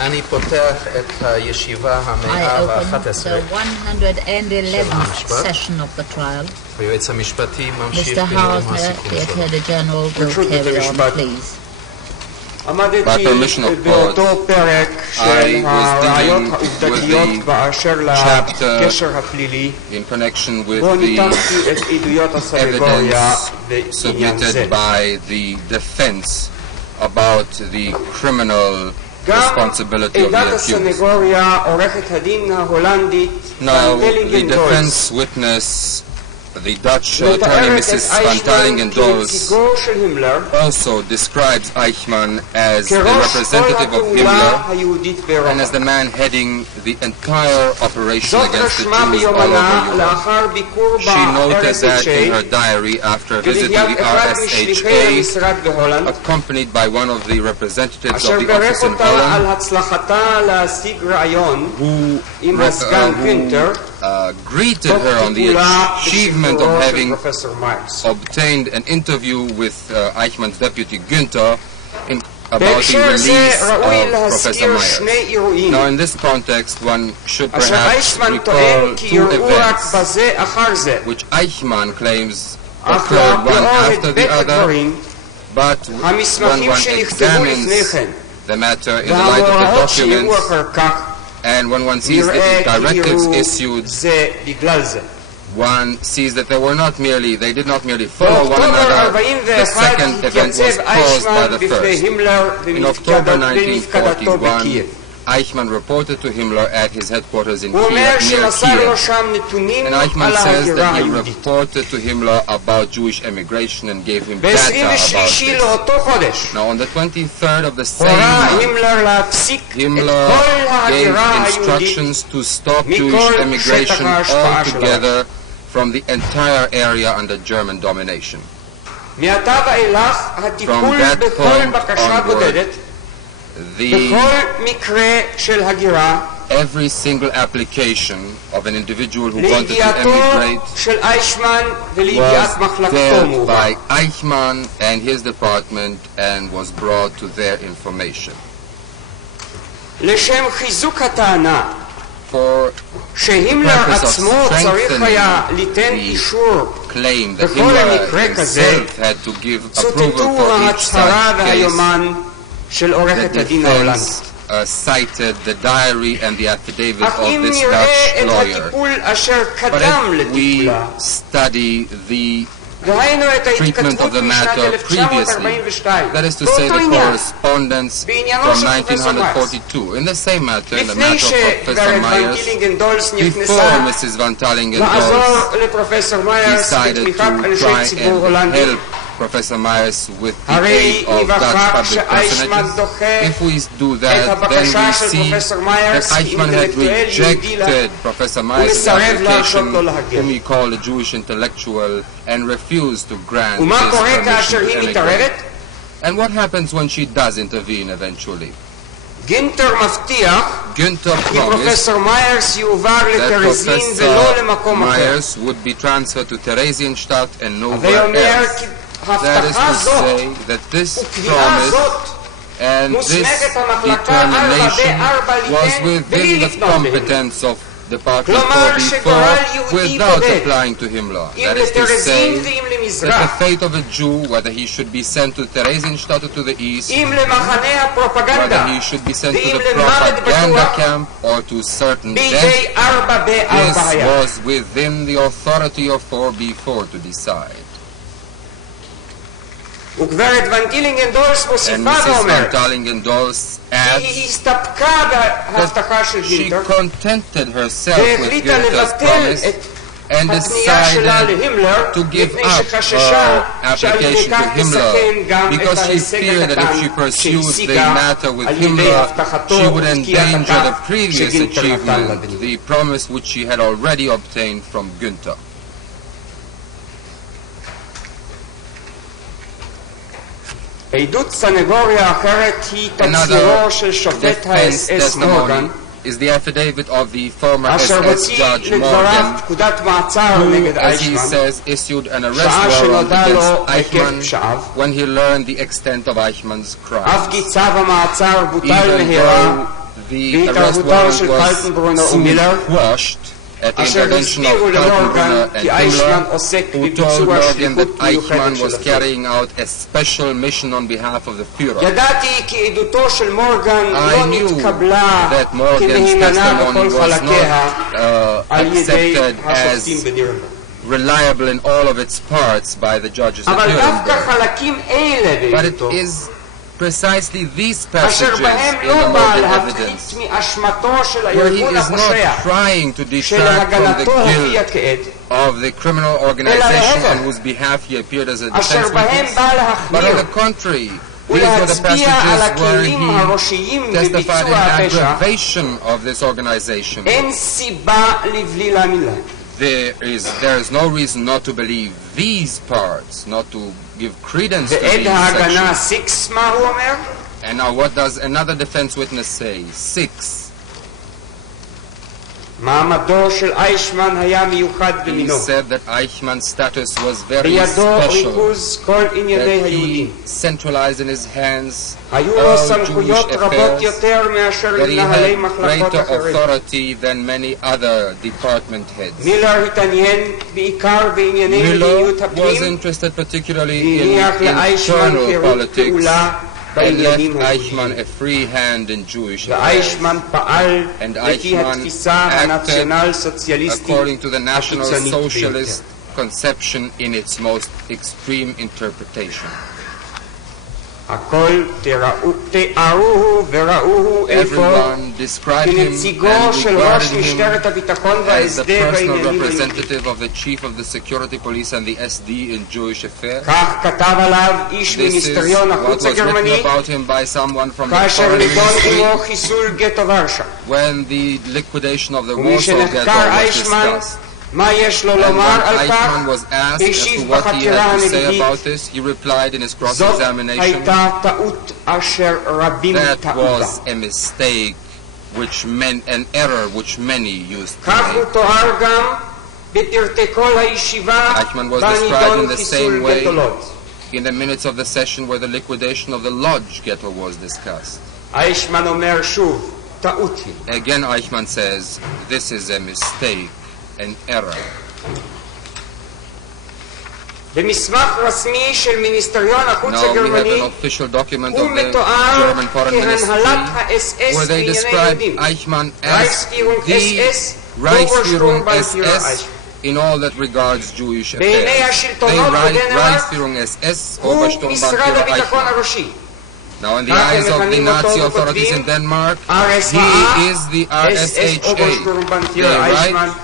אני פותח את הישיבה המאה ה-11 של המשפט. היועץ המשפטי ממשיך בנאום הסיכום שלו. עמדתי באותו פרק של הראיות העובדתיות באשר לקשר הפלילי, בו ניתחתי את עדויות הסנגוריה בעניין זה. גם עדת הסנגוריה, עורכת הדין ההולנדית ון דולס, the Dutch attorney Mrs. van Tellingen-Dols also describes Eichmann as the representative of Himmler and as the man heading the entire operation against the Jews all over Europe. She noted that in her diary after a visit to the RSHA, accompanied by one of the representatives of the office in Holland, who greeted her on the achievement of having obtained an interview with Eichmann's deputy Günther about the release of Professor Myers. Now in this context one should perhaps recall two events which Eichmann claims occurred one after the other, but when one examines the matter in the light of the documents and when one sees the directives issued, one sees that they did not merely follow one another. The second event was caused by the first. In October 1941, Eichmann reported to Himmler at his headquarters in Kiev, near Kiev. And Eichmann says that he reported to Himmler about Jewish emigration and gave him data about this. Now on the 23rd of the same month, Himmler gave instructions to stop Jewish emigration altogether from the entire area under German domination. From that point onward, every single application of an individual who wanted to emigrate was dealt by Eichmann and his department and was brought to their information. For the purpose of strengthening the claim that Himmler himself had to give approval for each such case, the defense cited the diary and the affidavit of this Dutch lawyer. But if we study the treatment of the matter previously, that is to say the correspondence from 1942, in the same matter, in the matter of Professor Myers, before Mrs. van Tellingen-Dols decided to try and help Professor Myers with the aid of Dutch public personages. If we do that, then we see that Eichmann had rejected Professor Myers' application, whom he called a Jewish intellectual, and refused to grant his permission to emigrate. And what happens when she does intervene eventually? Günther promised that Professor Myers would be transferred to Theresienstadt and nowhere else. That is to say that this promise and this determination was within the competence of Department 44 without applying to Himmler. That is to say that the fate of a Jew, whether he should be sent to Theresienstadt or to the east, whether he should be sent to the propaganda camp or to certain death, this was within the authority of 4B4 to decide. And Mrs. van Tellingen-Dols adds that she contented herself with Günther's promise and decided to give up her application to Himmler because she feared that if she pursued the matter with Himmler, she would endanger the previous achievement, the promise which she had already obtained from Günther. Another defense testimony is the affidavit of the former SS Judge Morgan, who, as he says, issued an arrest warrant against Eichmann when he learned the extent of Eichmann's crime. Even though the arrest warrant was soon quashed at the intervention of Kaltenbrunner and Himmler, who told Morgan that Eichmann was carrying out a special mission on behalf of the Führer. I knew that Morgan's testimony was not accepted as reliable in all of its parts by the judges at Nuremberg. But it is precisely these passages in the moral evidence where he is not trying to detract from the guilt of the criminal organization on whose behalf he appeared as a defense witness, but on the contrary, these were the passages where he testified in aggravation of this organization. There is no reason not to believe these parts, not to give credence to these sections. And now what does another defense witness say? 6. He said that Eichmann's status was very special, that he centralized in his hands all Jewish affairs, that he had greater authority than many other department heads. Miller was interested particularly in internal politics and left Eichmann a free hand in Jewish affairs. And Eichmann acted according to the National Socialist conception in its most extreme interpretation. Everyone described him and regarded him as the personal representative of the chief of the security police and the SD in Jewish affairs. This is what was written about him by someone from the foreign ministry when the liquidation of the Warsaw Ghetto was discussed. And when Eichmann was asked as to what he had to say about this, he replied in his cross-examination, that was a mistake, which meant an error which many used to make. Eichmann was described in the same way in the minutes of the session where the liquidation of the Lodge ghetto was discussed. Again, Eichmann says, this is a mistake, an error. Now we have an official document of the German Foreign Ministry where they describe Eichmann as the Reichsführung SS in all that regards Jewish affairs. They write Reichsführung SS, Obersturmbannführer Eichmann. Now in the eyes of the Nazi authorities in Denmark, he is the RSHA. They write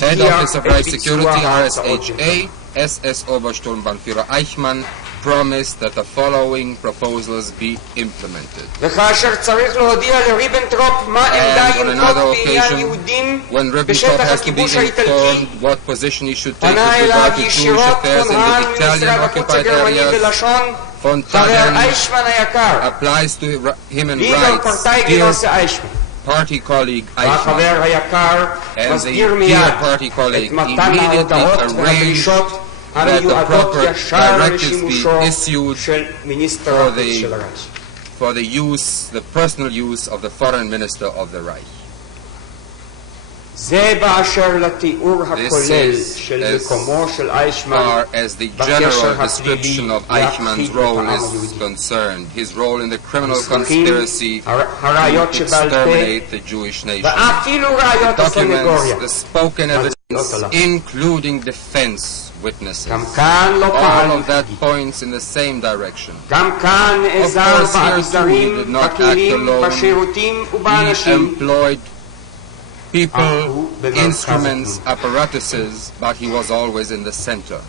Head Office of Reich Security, RSHA, SS Obersturmbannführer Eichmann promised that the following proposals be implemented. And on another occasion, when Ribbentrop has to be informed what position he should take with regard to Jewish affairs in the Italian-occupied areas, von Tagen applies to him and writes, "Dear party colleague Eichmann," and the dear party colleague immediately arranged that the proper directives be issued for the personal use of the foreign minister of the Reich. This is as far as the general description of Eichmann's role is concerned, his role in the criminal conspiracy to exterminate the Jewish nation. The documents, the spoken evidence, including defense witnesses, all of that points in the same direction. Of course, here too he did not act alone. He employed people, instruments, apparatuses, but he was always in the center.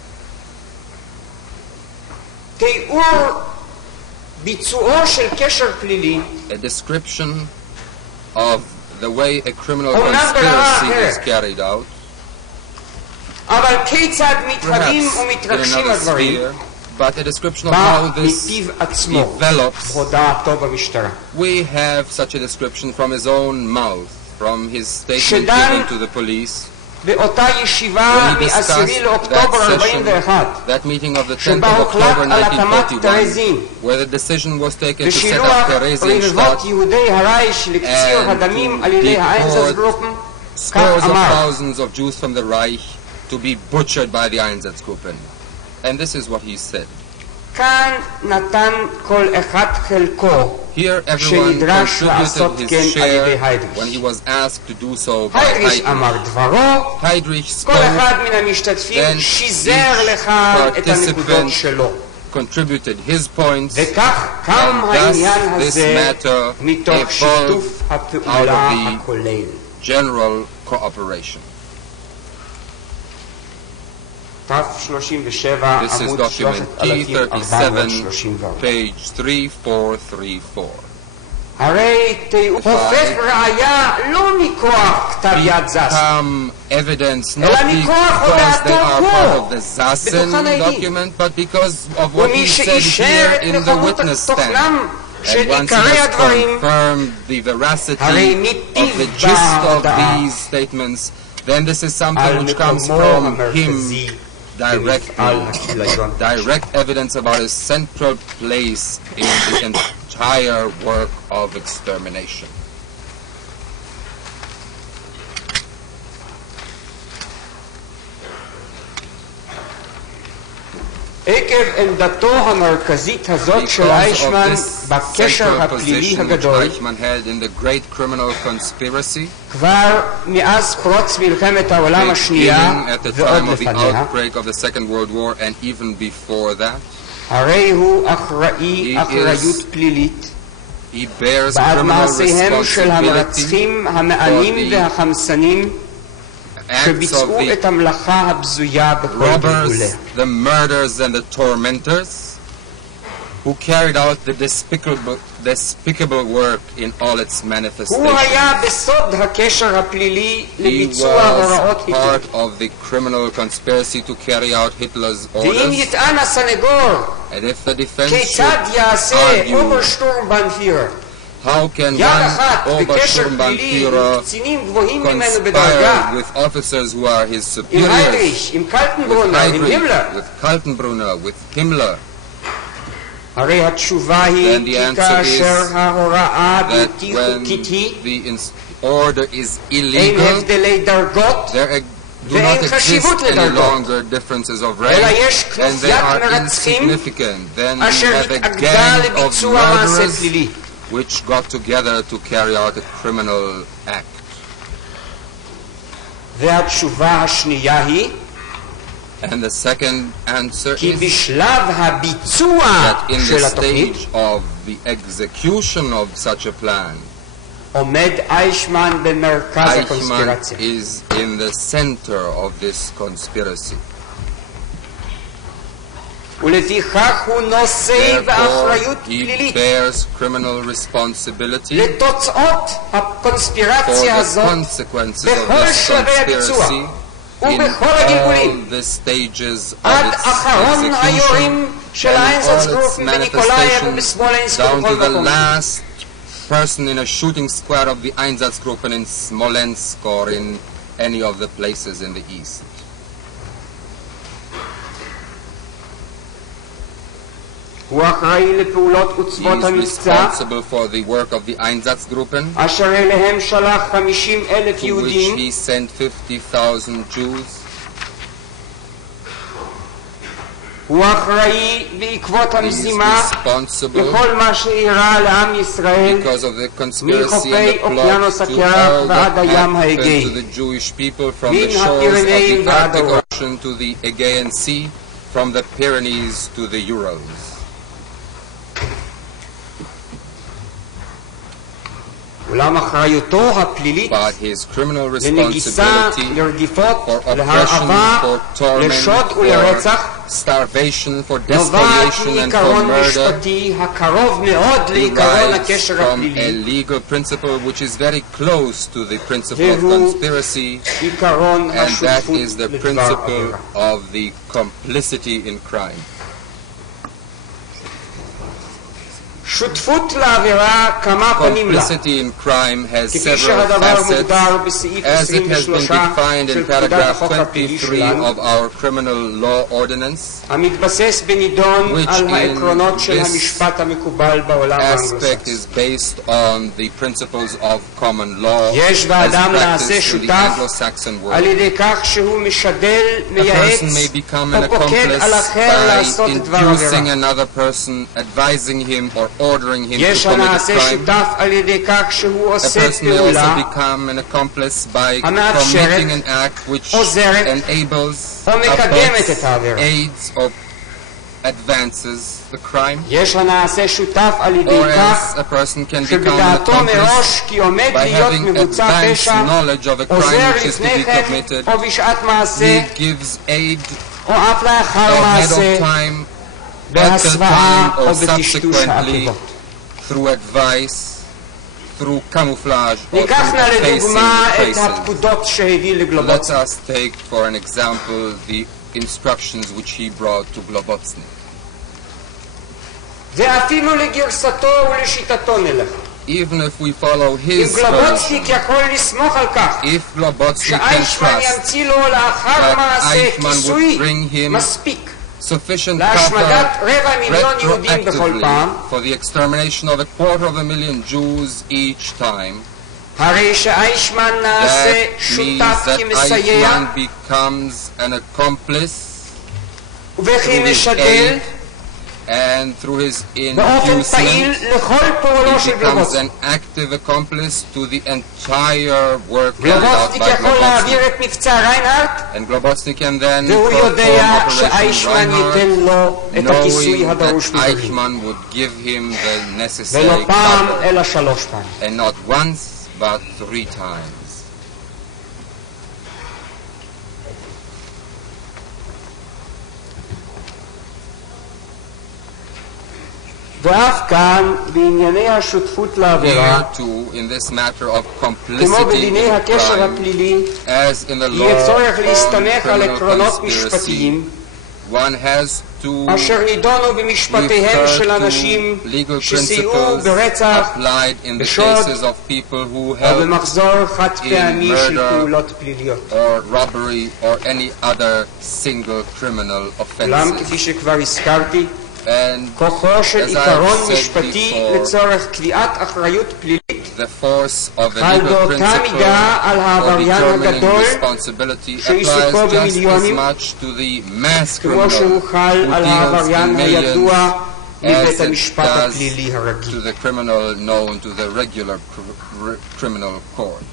A description of the way a criminal conspiracy is carried out, perhaps in another sphere, but a description of how this develops. We have such a description from his own mouth, from his statement given to the police, באותה ישיבה מ-10 לאוקטובר 41, שבה הוחלט על הקמת טרזין, ושילוח רבבות יהודי הרייך לקציר הדמים על ידי האיינזצגרופן, כך אמר. To be butchered by the Einsatzgruppen. And this is what he said. כאן נתן כל אחד חלקו שנדרש לעשות כן על ידי היידריך. היידריך אמר דברו, כל אחד מן המשתתפים שיזר לכאן את הנקודות שלו. וכך קם העניין הזה מתוך שיתוף הפעולה הכולל. General cooperation. This is document T37, page 3434. They become evidence not because they are part of the Zasen document, but because of what he said here in the witness stand. And once he has confirmed the veracity of the gist of these statements, then this is something which comes from him directly. Direct evidence about his central place in the entire work of extermination. עקב עמדתו המרכזית הזאת של אייכמן בקשר הפלילי הגדול, כבר מאז פרוץ מלחמת העולם השנייה ועוד לפניה, הרי הוא אחראי אחריות פלילית בעד מעשיהם של המרצחים המאנים והחמסנים שביצעו את המלאכה הבזויה בכל גבולה. The murderers and the tormentors who carried out the despicable work in all its manifestations. הוא היה בסוד הקשר הפלילי לביצוע הוראות היטלר. He was part of the criminal conspiracy to carry out Hitler's orders. ואם יטען הסנגור כיצד יעשה אוברשטורמבנפירר How can one Obersturmbannführer conspire with officers who are his superiors, with Heydrich, with Kaltenbrunner, with Himmler? Then the answer is that when the order is illegal, there do not exist any longer differences of rank, and they are insignificant. Then we have a gang of murderers which got together to carry out a criminal act. And the second answer is that in the stage of the execution of such a plan, Eichmann is in the center of this conspiracy. Therefore, he bears criminal responsibility for the consequences of this conspiracy in all the stages of its execution and all its manifestations, down to the last person in a shooting squad of the Einsatzgruppen in Smolensk or in any of the places in the east. הוא אחראי לפעולות וצוות המבצע אשר אליהם שלח 50,000 יהודים הוא אחראי בעקבות המזימה לכל מה שאירע לעם ישראל מחופי אוקיינוס הקרח ועד הים האגאי מן הפירנאים ועד האורל From the Pyrenees to the Urals. אולם אחריותו הפלילית לנגיסה, לרדיפות, להרעבה, לשוד ולרצח נובעת מעיקרון משפטי הקרוב מאוד לעיקרון הקשר הפלילי והוא עיקרון השותפות לדבר עבירה. Complicity in crime has several facets, as it has been defined in paragraph 23 of our criminal law ordinance, which in this aspect is based on the principles of common law as practiced in the Anglo-Saxon world. A person may become an accomplice by inducing another person, advising him or ordering him to commit a crime. A person may also become an accomplice by committing an act which enables, abates, aids, or advances the crime. Or else a person can become an accomplice by having advanced knowledge of a crime which is to be committed. He gives aid ahead of time, at the time, or subsequently, through advice, through camouflage, or through effacing traces. Let us take for an example the instructions which he brought to Globotsny. Even if we follow his version, if Globotsny can trust that Eichmann would bring him sufficient cover retroactively for the extermination of 250,000 Jews each time, that means that Eichmann becomes an accomplice through his aid and through his inducement. He becomes an active accomplice to the entire work carried out by Globotsny. And Globotsny can then perform Operation Reinhardt, knowing that Eichmann would give him the necessary cover, and not once, but 3 times. Here too, in this matter of complicity in crime, as in the law of criminal conspiracy, one has to refer to legal principles applied in the cases of people who help in murder or robbery or any other single criminal offenses. And as I said before, the force of the legal principle for determining responsibility applies just as much to the mass criminal who deals in millions as it does to the criminal known to the regular criminal court.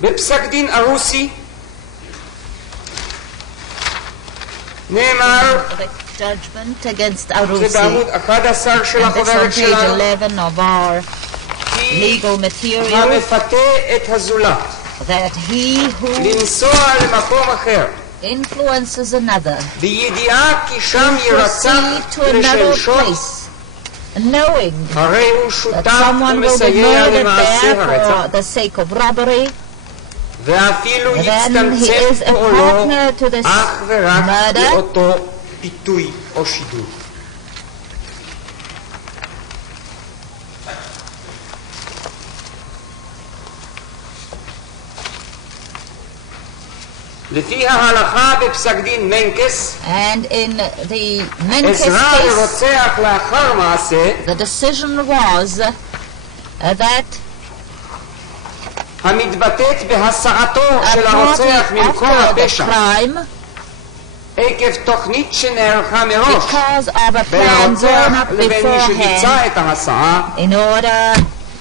בפסק דין ארוסי נאמר, judgment against Arusi, זה בעמוד 11 של החוברת שלנו, legal material, המפתה את הזולת, that he who לנסוע למקום אחר, influences another, בידיעה כי שם ירצח לשם שוט, knowing הרי הוא that שותף someone will be ומסייע murdered למעשה there הרצח, for the sake of robbery, ואפילו then he יצטמצם is a פועלו partner to this אך ורק murder, לאותו פיתוי או שידור. לפי ההלכה בפסק דין מנקס, and in the Menkes עזרה case, לרוצח לאחר מעשה, the decision was that המתבטאת בהסעתו a של party הרוצח ממקום after the הפשע, crime, עקב תוכנית שנערכה מראש because of a בין plan drawn הרוצח up לבין מי beforehand, שביצע את ההסעה, in order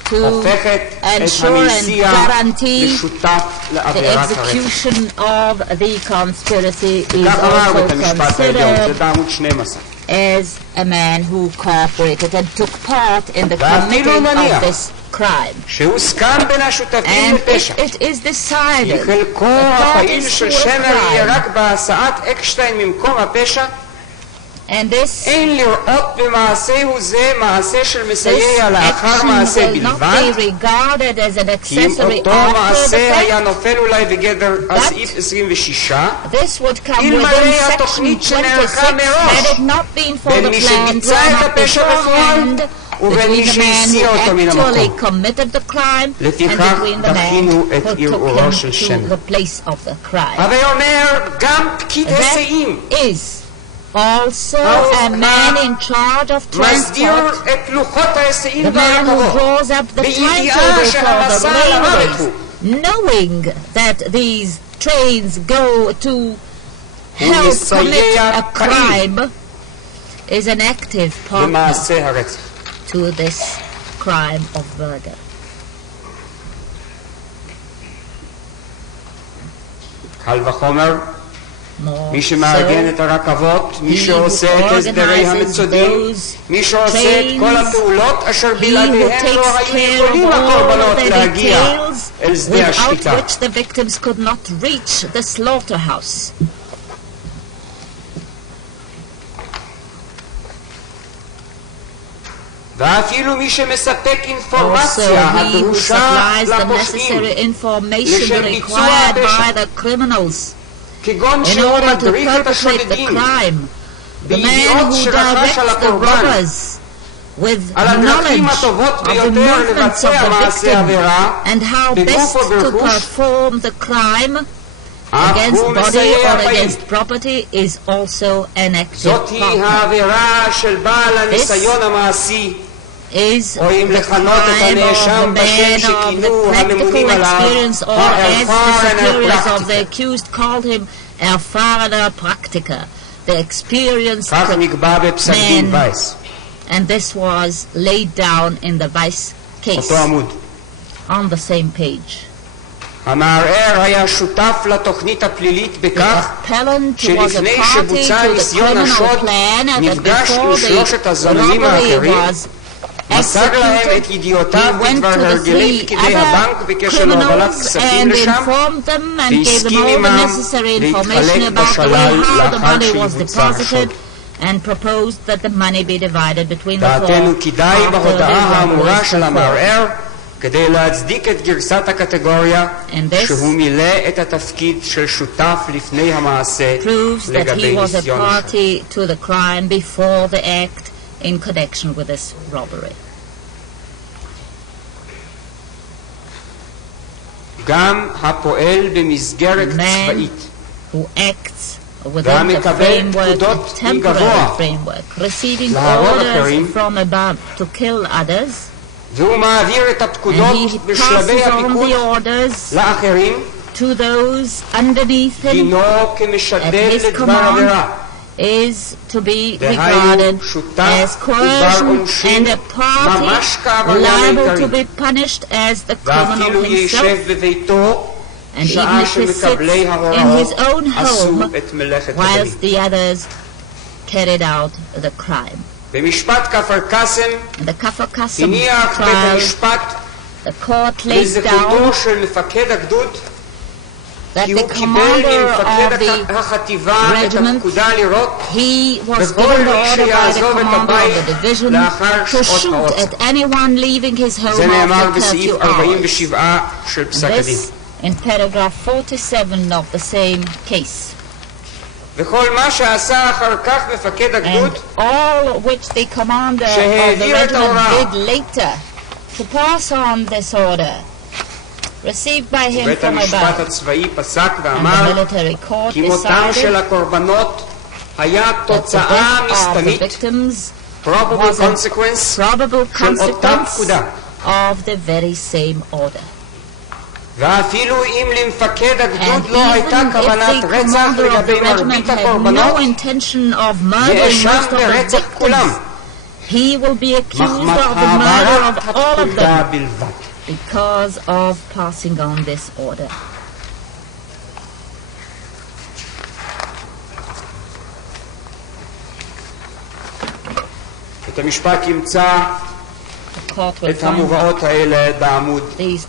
to הופכת את ensure and המסיע guarantee לשותף the לעבירת הרצח. execution of the conspiracy is כך אמר בית also המשפט העליון, זה considered בעמוד 12. as a man who cooperated and took part in the ואפילו committing נניח of this crime. שהוסכם בין השותפים And לפשע, if it is כי decided חלקו the הפעיל parties של to a שמר יהיה crime רק בהסעת אקשטיין ממקום הפשע, And this אין לראות במעשהו זה מעשה של מסייע לאחר מעשה בלבד, כי אם אותו מעשה היה נופל אולי בגדר הסעיף 26, אלמלא התוכנית שנערכה מראש בין מי שביצע את הפשע בפועל ובין מי שהסיע אותו מן המקום. לפיכך דחינו את ערעורו של שמן. הווי אומר, גם פקיד היסעים also a man in charge of transport, the man who draws up the timetable for the railways, knowing that these trains go to help commit a crime, is an active partner to this crime of murder. קל וחומר מי שמארגן את הרכבות, מי שעושה את הסדרי המצודים, מי שעושה את כל הפעולות אשר בלעדיהם לא היו יכולים הקורבנות להגיע אל שדה השחיטה. ואפילו מי שמספק אינפורמציה הדרושה לפושעים לשם ביצוע הפשע, כגון שהוא מדריך את השודדים בידיעות שרכש על הקורבן על הדרכים הטובות ביותר לבצע מעשה עבירה בגוף או ברכוש, אף הוא מסייע פעיל. זאת היא העבירה של בעל הניסיון המעשי, או אם לכנות את הנאשם בשם שכינו הממונים עליו erfahrener Praktiker, the experienced כך נקבע בפסק דין וייס. And this was laid down in the Weiss case, אותו עמוד. on the same page. המערער היה שותף לתוכנית הפלילית בכך שלפני שבוצע ניסיון השוד נפגש עם שלושת הזמנים האחרים, מסר להם את ידיעותיו בדבר הרגלי פקידי הבנק בקשר להובלת כספים לשם, והסכים עמם להתחלק בשלל לאחר שיבוצע השוד. דעתנו כי די בהודעה האמורה של המערער כדי להצדיק את גרסת הקטגוריה שהוא מילא את התפקיד של שותף לפני המעשה לגבי ניסיון השוד. in connection with this robbery. גם הפועל במסגרת צבאית who acts within the framework, temporary framework, receiving orders from above to kill others, והוא מעביר את הפקודות בשלבי הפיקוד לאחרים, to those underneath him, דינו כמשדל לדבר עבירה, is to be regarded as coercion and a party liable to be punished as the criminal himself, and even if he sits in his own home whilst the others carried out the crime. במשפט כפר קאסם הניח בית המשפט לזכותו של מפקד הגדוד כי הוא קיבל ממפקד החטיבה את הפקודה לירות בכל מי שיעזוב את הבית לאחר שעות העוצר. זה נאמר בסעיף 47 של פסק הדין. In paragraph 47 of the same case. וכל מה שעשה אחר כך מפקד הגדוד all which the commander of the regiment did later to pass on this order received by him בית from המשפט above, הצבאי פסק ואמר כי מותם של הקורבנות היה תוצאה מסתמית, probable consequence של אותה פקודה. of the very same order. ואפילו אם למפקד הגדוד לא הייתה כוונת רצח לגבי מרבית הקורבנות, יאשם ברצח כולם, מחמת העברת הפקודה בלבד. Because of passing on this order. בית המשפט ימצא את המובאות האלה בעמוד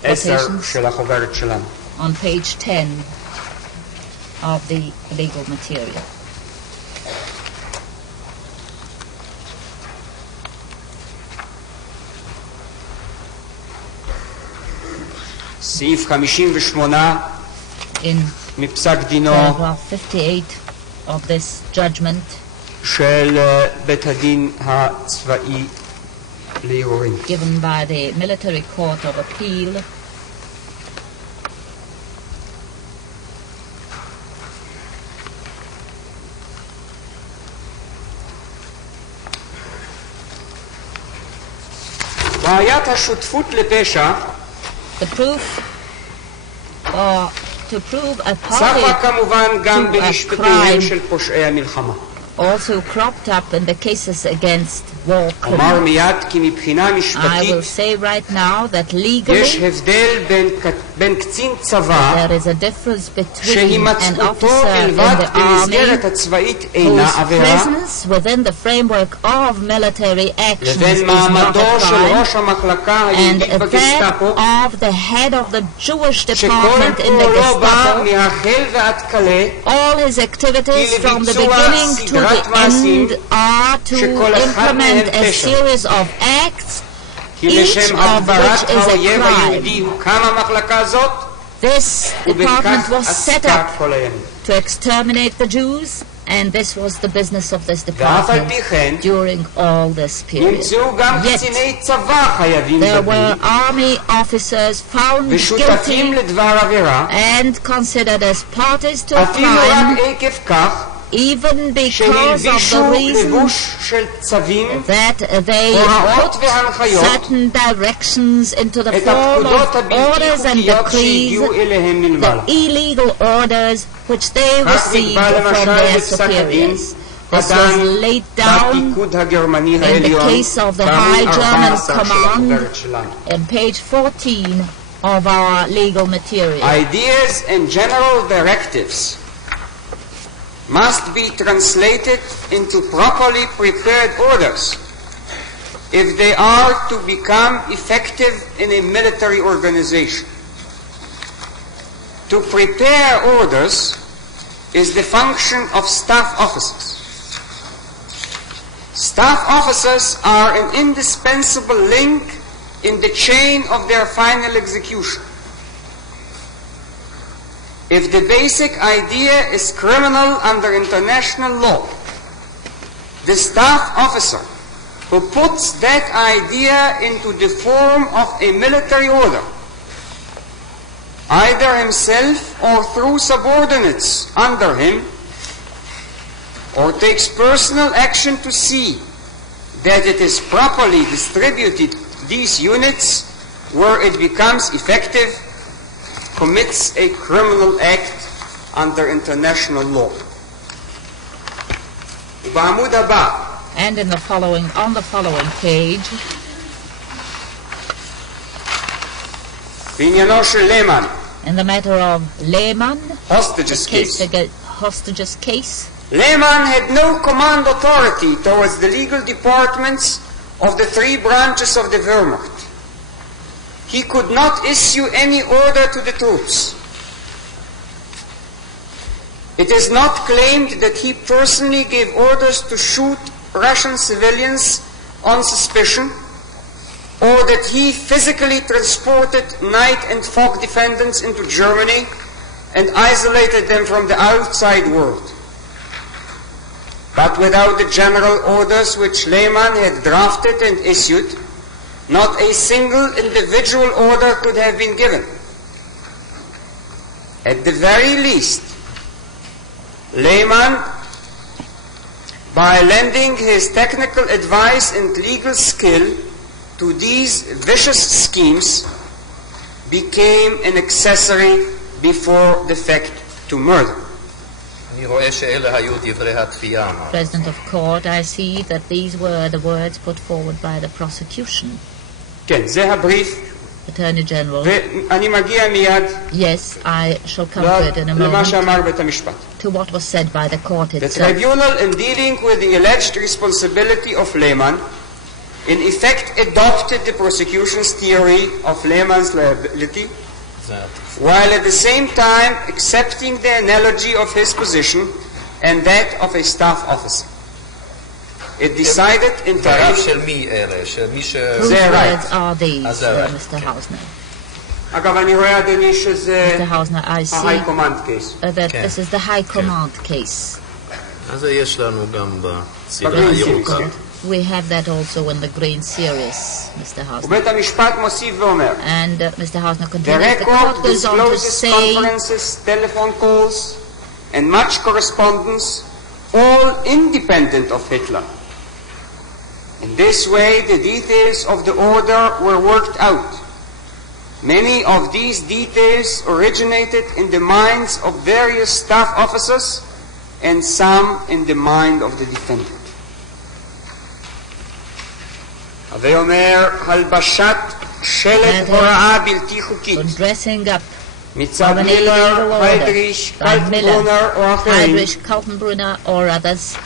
10 של החוברת שלנו. On page 10 of the legal material. סעיף 58 מפסק דינו of this judgment של בית הדין הצבאי לערעורים. given by the military court of appeal בעיית השותפות לפשע the proof to prove a צפה כמובן גם to a במשפטיהם של פושעי המלחמה. also cropped up in the cases against war אומר criminals. מיד כי מבחינה I משפטית will say right now that יש legally הבדל בין קצין צבא there is a difference between an שהימצאותו officer in בלבד the במסגרת army הצבאית whose אינה עבירה presence within the framework of military actions is לבין not a מעמדו של crime, ראש המחלקה and היהודית that בגסטאפו of the head of the Jewish שכל department in the פועלו בא Gestapo, מהחל ועד כלה all his activities כי from the לביצוע beginning to סדרת the מעשים end are to שכל אחד מהם implement a פשע. series of acts, כי each לשם of הגברת which is a האויב crime. היהודי הוקמה המחלקה הזאת This department was set עסקה up כל הימים. to exterminate the Jews, and this was the business of this ואף על department פי כן during all this period. נמצאו גם Yet, קציני צבא חייבים there בדין were army officers found ושותפים guilty לדבר עבירה and considered as parties to a אפילו crime, רק עקב כך even because of שהלבישו the reason לבוש של צווים that they הוראות put והנחיות certain directions into the את form הפקודות of orders and הבלתי חוקיות decrees, שהגיעו אליהם מלמעלה. the illegal orders which they כך received נקבע from למשל their בפסק הדין superiors. This was הדן laid down בפיקוד הגרמני in the העליון case of the בעמוד High German 14 של Command החוברת שלנו. in page 14 of our legal material. Ideas and general directives must be translated into properly prepared orders if they are to become effective in a military organization. To prepare orders is the function of staff officers. Staff officers are an indispensable link in the chain of their final execution. If the basic idea is criminal under international law, the staff officer who puts that idea into the form of a military order, either himself or through subordinates under him, or takes personal action to see that it is properly distributed these units where it becomes effective, commits a criminal act under international law. בעמוד הבא, And in the following, on the following page, בעניינו של ליימן, in the matter of Lehman, hostages case case. against hostages case, Lehman had no command authority towards the legal departments of the three branches of the Wehrmacht. He could not issue any order to the troops. It is not claimed that he personally gave orders to shoot Russian civilians on suspicion, or that he physically transported night and fog defendants into Germany and isolated them from the outside world. But without the general orders which Lehman had drafted and issued, not a single individual order could have been given. At the very least, Lehman, by lending his technical advice and legal skill to these vicious schemes, became an accessory before the fact to murder. President of Court, I see that these were the words put forward by the prosecution. כן, זה הבריף, Attorney General. ואני מגיע מיד Yes, I shall come to it in a למה moment, שאמר בית המשפט. to what was said by the court The itself. tribunal, in dealing with the alleged responsibility of Lehman, in effect adopted the prosecution's theory of Lehman's liability, while at the same time accepting the analogy of his position and that of a staff officer. It decided entirely... Whose words are these, Mr. Hausner? Mr. Hausner, I see that this is the high command case. We have that also in the green series, Mr. Hausner. And Mr. Hausner continues, the court goes on to say, conferences, telephone calls, and much correspondence, all independent of Hitler. In this way, the details of the order were worked out. Many of these details originated in the minds of various staff officers and some in the mind of the defendant. הווי אומר, הלבשת שלט הוראה בלתי חוקית מצד מילר, היידריש, קלטנברונר או others,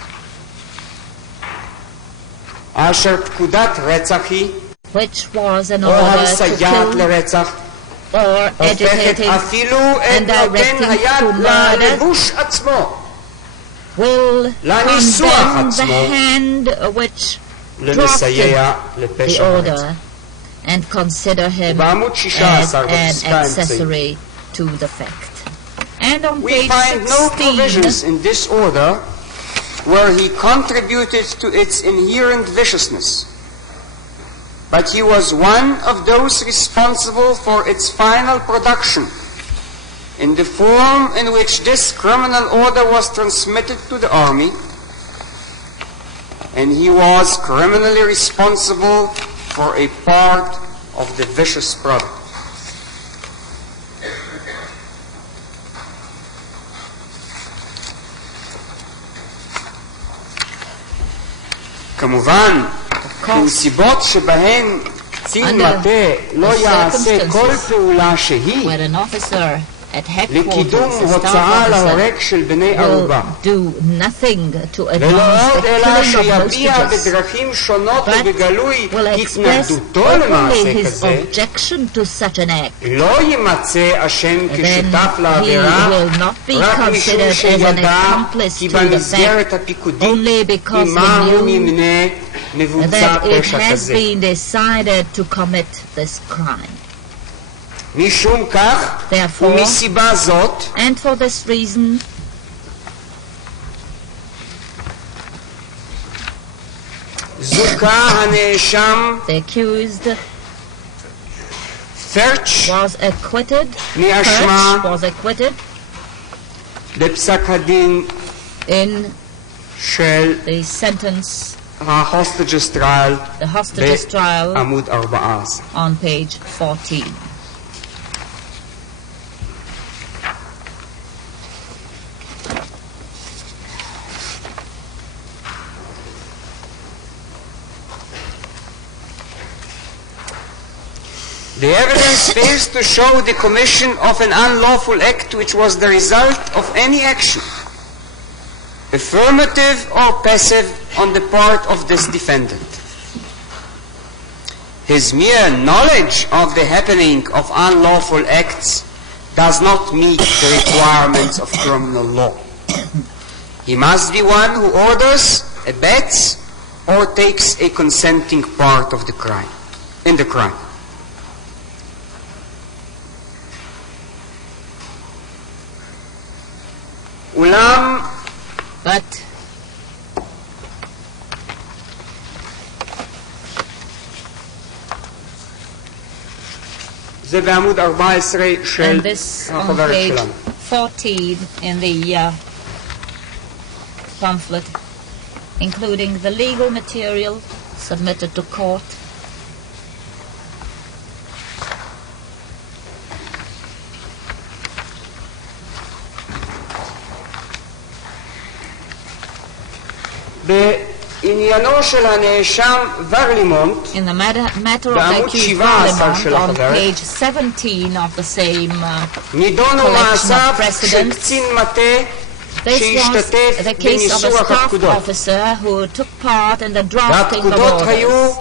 אשר פקודת רצח היא, which was an order to kill or agitating and directing to murder, will condemn the hand which drafted the order and consider him as an accessory to the fact. And on we page find 16, no provisions in this order where he contributed to its inherent viciousness, but he was one of those responsible for its final production in the form in which this criminal order was transmitted to the army, and he was criminally responsible for a part of the vicious product. כמובן, בנסיבות שבהן קצין מטה לא יעשה כל פעולה שהיא לקידום הוצאה להורג של בני ערובה, ולא עוד אלא שיביע בדרכים שונות ובגלוי התנגדותו למעשה כזה, לא יימצא אשם כשותף לעבירה רק משום שידע כי במסגרת הפיקודית עמה הוא נמנה מבוצע פשע כזה. משום כך, ומסיבה זאת, and for this reason, זוכה הנאשם the accused פרץ' was acquitted, מאשמה בפסק הדין in של the sentence, ההוסטג'ס טרייל בעמוד 14 on page 14. The evidence fails to show the commission of an unlawful act which was the result of any action, affirmative or passive, on the part of this defendant. His mere knowledge of the happening of unlawful acts does not meet the requirements of criminal law. He must be one who orders, abets, or takes a consenting part of the crime, in the crime. But זה בעמוד 14 של החוברת שלנו. 14 in the pamphlet, including the legal material submitted to court, בעניינו של הנאשם ורלימונט, in the matter of the accused Varlimont, on page 17 of the same נידונו מעשיו של קצין מטה שהשתתף בניסוח הפקודות. והפקודות היו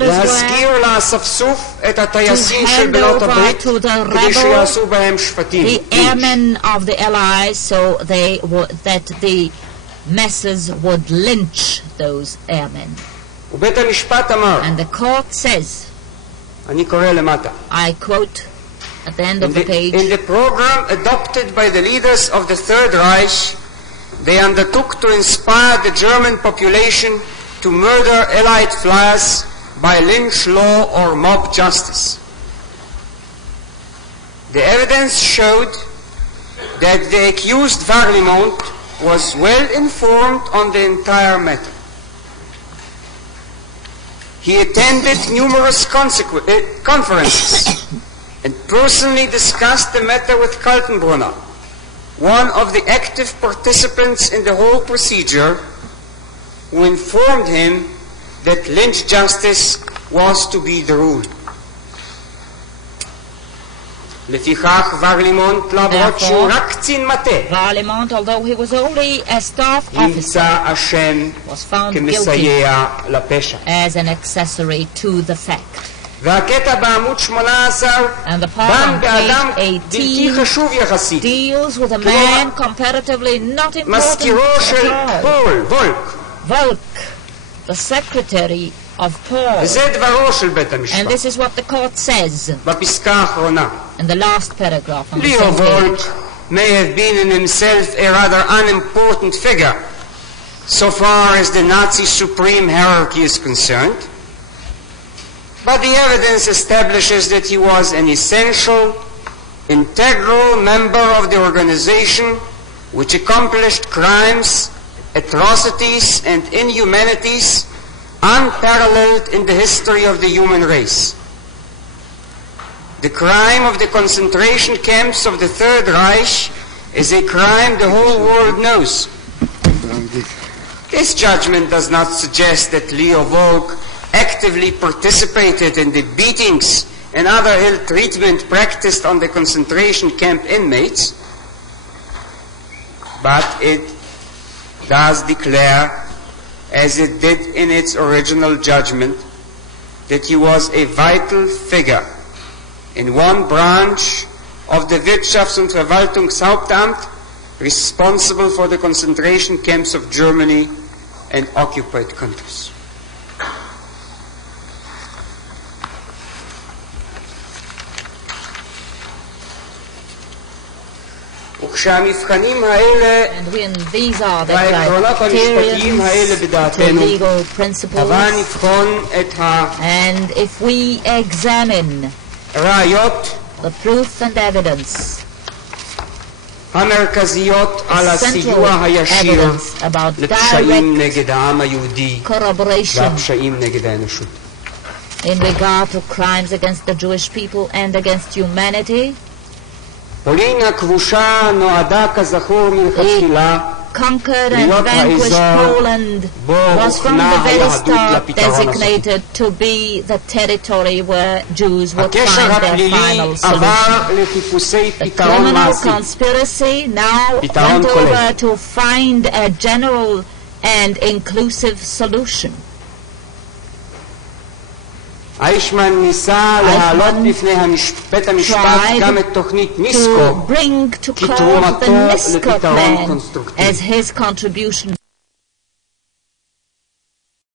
להזכיר לאספסוף את הטייסים של בנות הברית כדי שיעשו בהם שפטים. The airmen of the Allies, so that the masses would lynch those airmen. ובית המשפט אמר, and the court says, אני קורא למטה, I quote, at the end of the page. In the program adopted by the leaders of the Third Reich, they undertook to inspire the German population to murder Allied flyers by lynch law or mob justice. The evidence showed that the accused Varlimont was well informed on the entire matter. He attended numerous conferences and personally discussed the matter with Kaltenbrunner, one of the active participants in the whole procedure, who informed him that lynch justice was to be the rule. לפיכך Varlimont, למרות שהוא רק קצין מטה, Varlimont, although he was only a staff נמצא אשם was found guilty כמסייע לפשע. as an accessory to the fact. והקטע בעמוד 18 And the part דן on באדם page בלתי 18 חשוב יחסית, deals with a man comparatively not important מזכירו של at all. פול, וולק. Volk, the secretary of Paul. וזה דברו של בית And המשפט. this is what the court says בפסקה האחרונה. in the last paragraph on the Leo same Volk page. may have been in himself a rather unimportant figure so far as the Nazi supreme hierarchy is concerned, but the evidence establishes that he was an essential, integral member of the organization which accomplished crimes, atrocities, and inhumanities unparalleled in the history of the human race. The crime of the concentration camps of the Third Reich is a crime the whole world knows. This judgment does not suggest that Leo Volk actively participated in the beatings and other ill treatment practiced on the concentration camp inmates, but it does declare, as it did in its original judgment, that he was a vital figure in one branch of the Wirtschafts- und Verwaltungshauptamt responsible for the concentration camps of Germany and occupied countries. וכשהמבחנים האלה והעקרונות המשפטיים האלה בדעתנו, הבה נבחון את הראיות המרכזיות על הסיוע הישיר לפשעים נגד העם היהודי והפשעים נגד האנושות. In regard to crimes against the Jewish people and against humanity, פולין הכבושה נועדה כזכור מלכתחילה conquered and vanquished Poland was from the very start designated to be the territory where Jews would find their final solution. The criminal conspiracy now went over to find a general and inclusive solution. אייכמן ניסה להעלות לפני בית המשפט גם את תוכנית מיסקו כתרומתו לפתרון קונסטרוקטיבי.